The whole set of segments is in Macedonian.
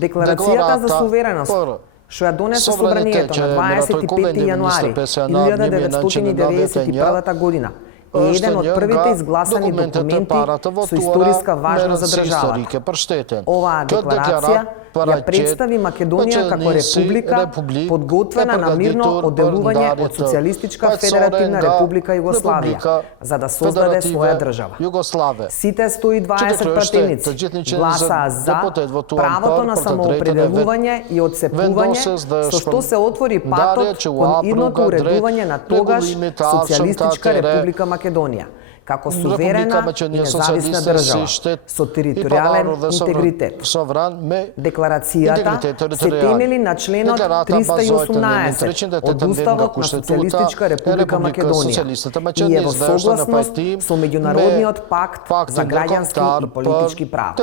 Декларацијата за сувереност што ја донесе собранието на 25 јануари 1991 година е еден од првите изгласани документи со историска важност за државата. Оваа декларација ја представи Македонија како република подготвена на мирно одделување од Социјалистичка федеративна република Југославија за да создаде своја држава. Сите 120 пратеници гласаа за правото на самоопределување и отцепување, со што се отвори патот кон идното уредување на тогаш Социјалистичка република Македонија како суверена и независна држава со територијален интегритет. Декларацијата се темели на членот 318 од Уставот на Социјалистичка република Македонија и е во согласност со Меѓународниот пакт за граѓански и политички права.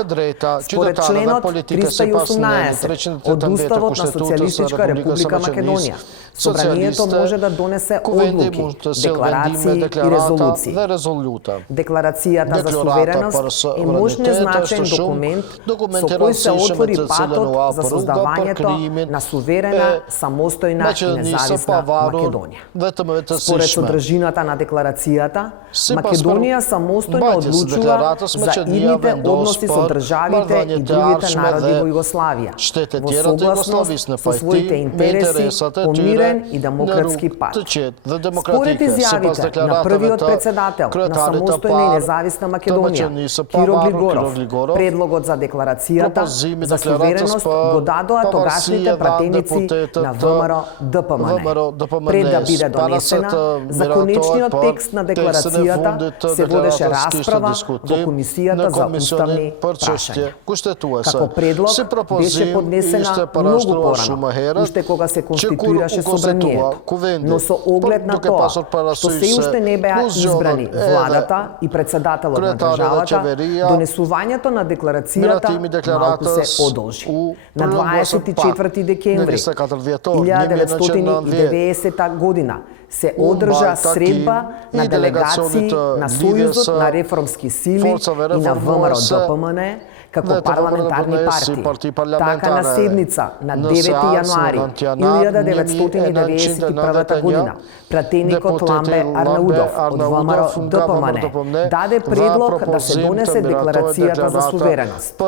Според членот 318 од Уставот на Социјалистичка република Македонија, собранието може да донесе одлуки, декларации и резолуции. Декларацијата за сувереност е мощен значаен документ со кој се отвори патот за создавањето на суверена, самостојна и независна Македонија. Според содржината на декларацијата, Македонија самостојно одлучува за идните односи со државите и другите народи во Југославија, во согласност со своите интереси по мирен и демократски пат. Според изјавите на првиот председател на самостојна и независна Македонија, Киро Глигоров, предлогот за декларацијата за сувереност го дадоа тогашните пратеници на ВМРО ДПМН. Пред да биде донесена, за конечниот текст на декларацијата се водеше расправа во Комисијата за уставни прашања. Како предлог беше поднесена многу порано, уште кога се конституираше собранието, но со оглед на тоа што се уште не беа избрани владата и председателот на државата, донесувањето на декларацијата малку се одолжи. На 24 декември 1990 година се одржа средба на делегации на Сојузот на реформски сили и на ВМРО ДПМН како парламентарни партии. Така на седница на 9 јануари 1991 година пратеникот Ламбе Арнаудов од ВМРО ДПМН даде предлог да се донесе декларацијата за сувереност.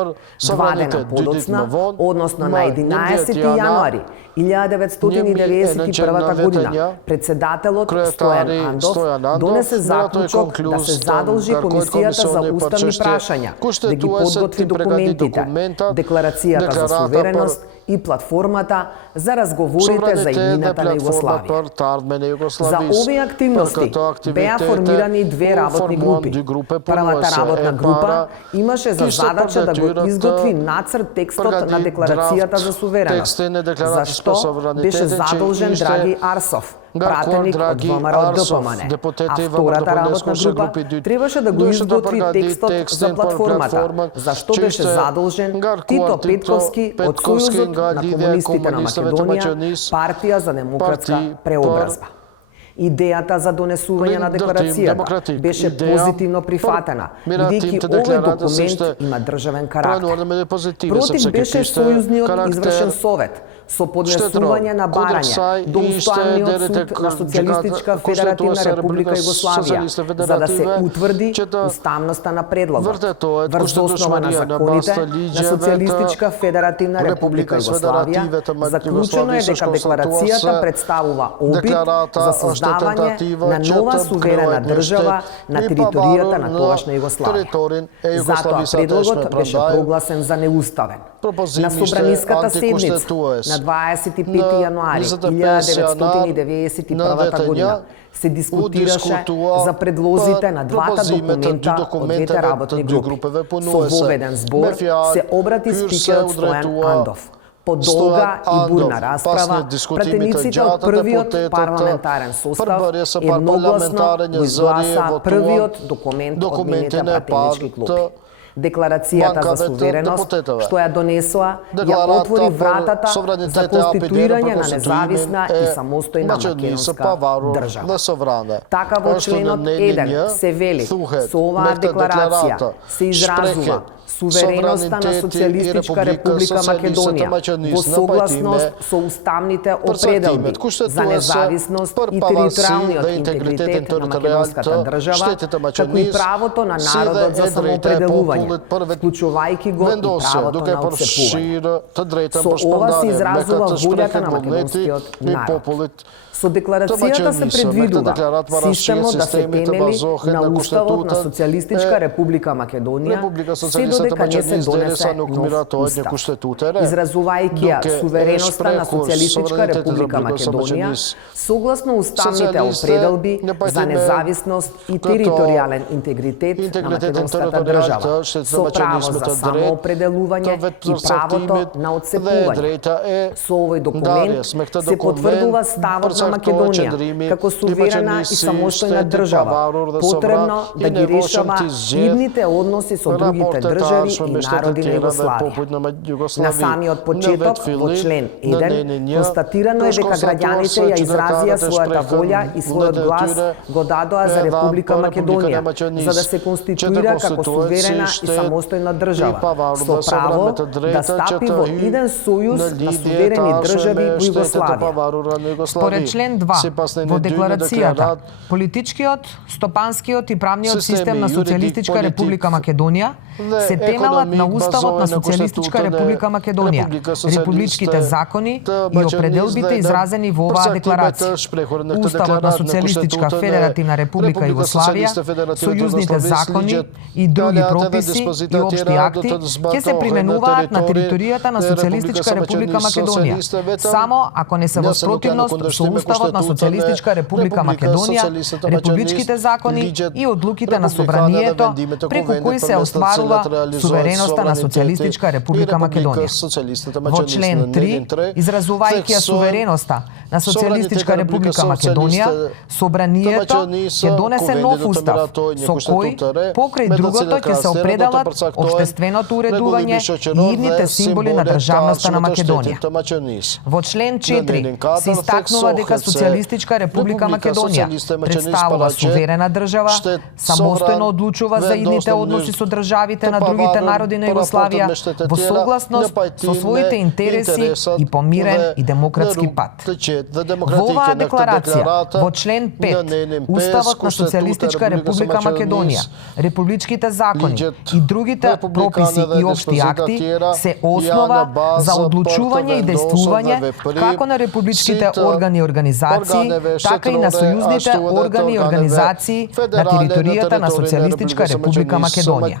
Два дена подоцна, односно на 11 јануари 1991 година, председателот Стојан Андов донесе заклучок да се задолжи Комисијата за уставни прашања да ги подготви документите, декларацијата за сувереност и платформата за разговорите за иднината на Југославија. За овие активности беа формирани две работни групи. Првата работна група имаше за задача да го изготви нацрт текстот на декларацијата за сувереност, за што беше задолжен Драги Арсов, пратеник од ВМРО ДПМН, а втората работна група требаше да го изготви текстот за платформата, за што беше задолжен Тито Петковски од Сојузот на комунистите на Македонија, партија за демократска преобразба. Идејата за донесување на декларацијата беше позитивно прифатена, бидејќи овој документ има државен карактер. Против беше Сојузниот извршен совет, со поднесување на барање до Уставниот суд на Социјалистичка федеративна република Југославија, за да се утврди уставноста на предлогот. Врз основа на законите на Социјалистичка федеративна република Југославија, заклучено е дека декларацијата представува обид за создавање на нова суверена држава на територијата на тогашна Југославија. Затоа предлогот беше прогласен за неуставен. На собраниската седница на 25 јануари 1991 година се дискутираше за предлозите на двата документа од двете работни групи. Со воведен збор се обрати спикерот Стојан Андов. По долга и бурна расправа, пратениците од првиот парламентарен состав едногласно го изгласаа првиот документ од нивните пратенички клуби. Декларацијата за сувереност, што ја донесоа, ја отвори вратата за конституирање на независна и самостојна македонска држава. Така во членот 1 се вели: со оваа декларација се изразува сувереноста на Социјалистичка република Македонија во согласност со уставните определби за независност и територијалниот интегритет на македонската држава, како и правото на народот за самоопределување, вклучувајќи го и правото на отцепување. Со ова се изразува волјата на македонскиот народ. Со декларацијата се предвидува системот да се темели на Уставот на Социјалистичка република Македонија, се додека не се донесе нов устав. Изразувајќи ја сувереноста на Социјалистичка република Македонија, согласно уставните определби за независност и територијален интегритет на македонската држава, со право за самоопределување и правото на отцепување. Со овој документ се потврдува ставот на Македонија како суверена и самостојна држава, потребно да ги решава идните односи со другите држави и народи на Југославија. На самиот почеток, во член 1, констатирано е дека граѓаните ја изразија својата волја и својот глас го дадоа за Република Македонија, за да се конституира како суверена и самостојна држава, со право да стапи во иден сојуз на суверени држави во Југославија. Според член 2 во декларацијата, политичкиот, стопанскиот и правниот систем на Социјалистичка република Македонија се темелат на Уставот на Социјалистичка република Македонија, републичките закони и определбите изразени во оваа декларација, Уставот на Социјалистичка федеративна република Југославија, сојузните закони и други прописи и општи акти ќе се применуваат на територијата на Социјалистичка република Македонија, само ако не се во спротивност со Уставот на Социјалистичка република Македонија, републичките закони и одлуките на собранието, преку кои се остварува сувереноста на Социјалистичка република Македонија. Во член 3, изразувајќи ја сувереноста на Социјалистичка република Македонија, собранието ќе донесе нов устав, со кој, покрај другото, ќе се определат општественото уредување и идните символи на државноста на Македонија. Во член 4 се истакнува дека Социјалистичка република Македонија представува суверена држава, самостојно одлучува за идните односи со државите на другите народи на Југославија во согласност со своите интереси и по мирен и демократски пат. Во оваа декларација, во член 5, Уставот на Социјалистичка република Македонија, републичките закони и другите прописи и општи акти се основа за одлучување и дејствување како на републичките органи и организации, така и на сојузните органи и организации на територијата на Социјалистичка република Македонија.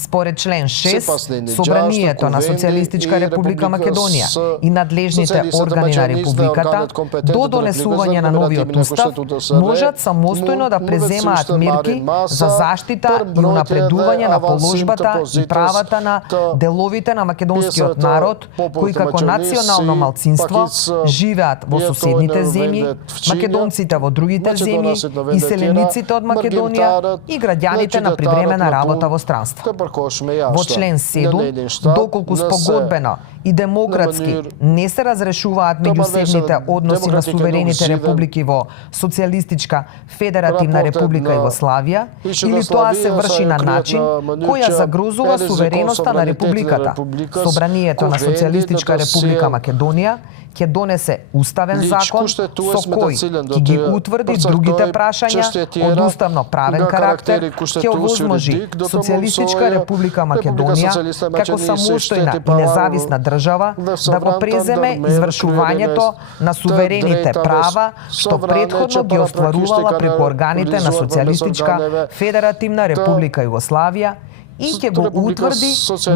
Според член 6, собранието на Социјалистичка република Македонија и надлежните органи на републиката до донесување на новиот устав можат самостојно да преземаат мерки за заштита и унапредување на положбата и правата на деловите на македонскиот народ кои како национално малцинство живеат во соседните земји, македонците во другите земји, иселениците од Македонија и граѓаните на привремена работа во странство. Во член 7, доколку спогодбено и демократски не се разрешуваат меѓусебните односи на суверените републики во Социјалистичка федеративна република Југославија, или тоа се врши на начин кој ја загрозува сувереноста на републиката, собранието на Социјалистичка република Македонија ќе донесе уставен закон со кој ќе ги утврди другите прашања од уставно правен карактер, ќе овозможи Социјалистичка република Македонија како самостојна и независна држава да го преземе извршувањето на суверените права што претходно ги остварувала преку органите на Социјалистичка федеративна република Југославија и ќе го утврди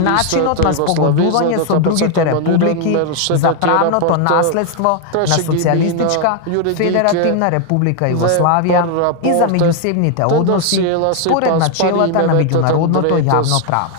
начинот на спогодување со другите републики за правното наследство на Социјалистичка федеративна република Југославија и за меѓусебните односи според начелата на меѓународното јавно право.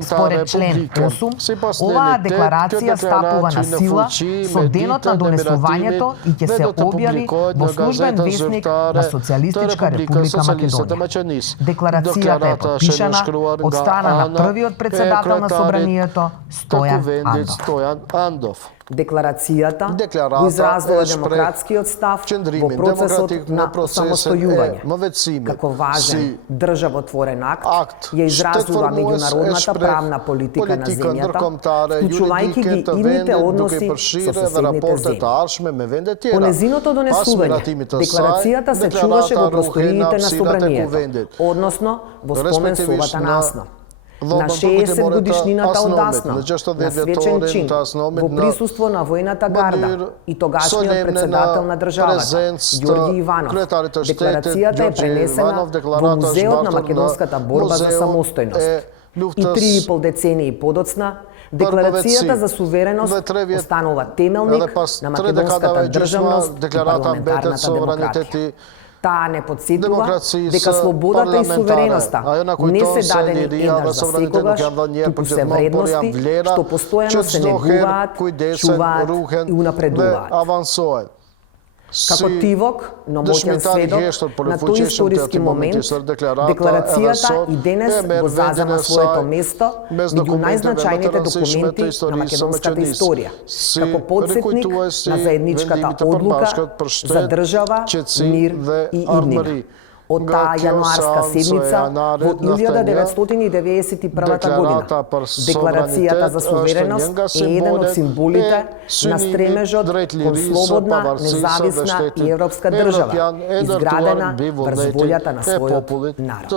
Според член 8, оваа декларација стапува на сила со денот на донесувањето и ќе се објави во службен весник на Социјалистичка република Македонија. Декларацијата е подпишана од страна на првиот председател на Собранието Стојан Андов. Декларацијата го изразува демократскиот став во процесот на самостојување. Како важен државотворен акт, ја изразува меѓународната правна политика на земјата, вклучувајќи ги идните односи со соседните земји. По незиното донесување, декларацијата се чуваше во просториите на Собранието, односно во спомен собата на Асна. На 60 годишнината од Асна, на свечен чин, во присуство на војната гарда и тогашниот председател на државата, Ѓорѓи Иванов, декларацијата е пренесена во Музеот на македонската борба за самостојност. И 3,5 децении подоцна, декларацијата за сувереност останува темелник на македонската државност и парламентарната демократија. Таа не подсетува дека слободата и сувереноста не се дадени еднаш за секогаш, туку се вредности што постојано се негуваат, чуваат и унапредуваат. Како тивок, но моќен сведок на тој историски момент, декларацијата и денес го зазема своето место меѓу најзначајните документи на македонската историја, како подсетник на заедничката одлука за држава, мир и иднина. Од таа јануарска седмица во 1991 година, декларацијата за сувереност е еден од символите на стремежот кон слободна, независна и европска држава, изградена врз волјата на својот народ.